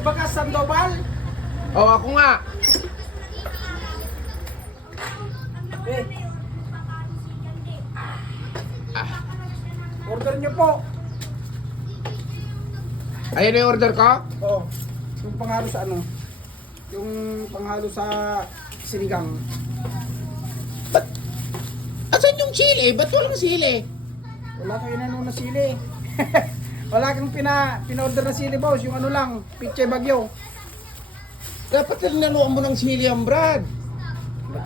Baka Sandoval? O, ako nga. Eh. Order niyo po. Ayan na yung order ko? Oh, yung panghalo sa ano? Yung panghalo sa sinigang. Asan yung chili? Ba't walang sili? Wala kang inano na sili. Wala kang pinorder na sili, boss. Yung ano lang, Pichay Bagyo. Dapat linaluan mo ng sili ang Brad.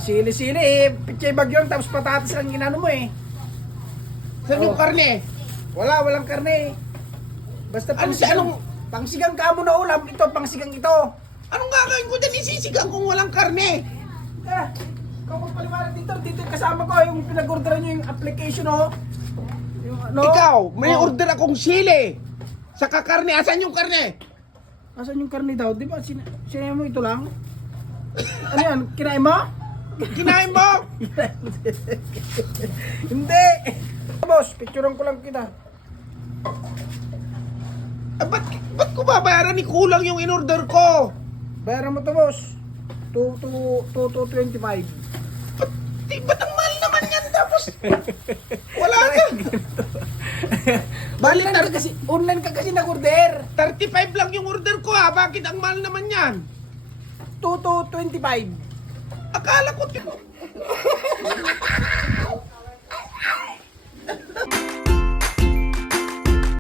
Sili-sili eh. Pichay Bagyo tapos patatas lang inano mo eh. Saan yung Oh. karne? Walang karne. Basta Ano sa anong... pangsigang ka mo na ulam. Ito, pangsigang ito. Anong gagawin ko dyan? Isisigang kung walang karne. Eh, ikaw magpaliwanag dito. Dito yung kasama ko. Yung pinag-orderan nyo yung application, oh. Yung ano. Ikaw, may Oh. order akong sili. Saka karne. Asan yung karne? Asan yung karne daw? Di ba, sinayin mo ito lang? Ano yan? Kinain mo? Kinain mo? Hindi. Boss, picturean ko lang kita. Ah, ba't ko babayaran ni kulang yung in-order ko? Bayaran mo to, boss. 225. Ba't ang mahal naman yan? Tapos, wala ka. Bali, Online ka kasi nag-order. 35 lang yung order ko ha. Bakit ang mahal naman yan? 225. Akala ko...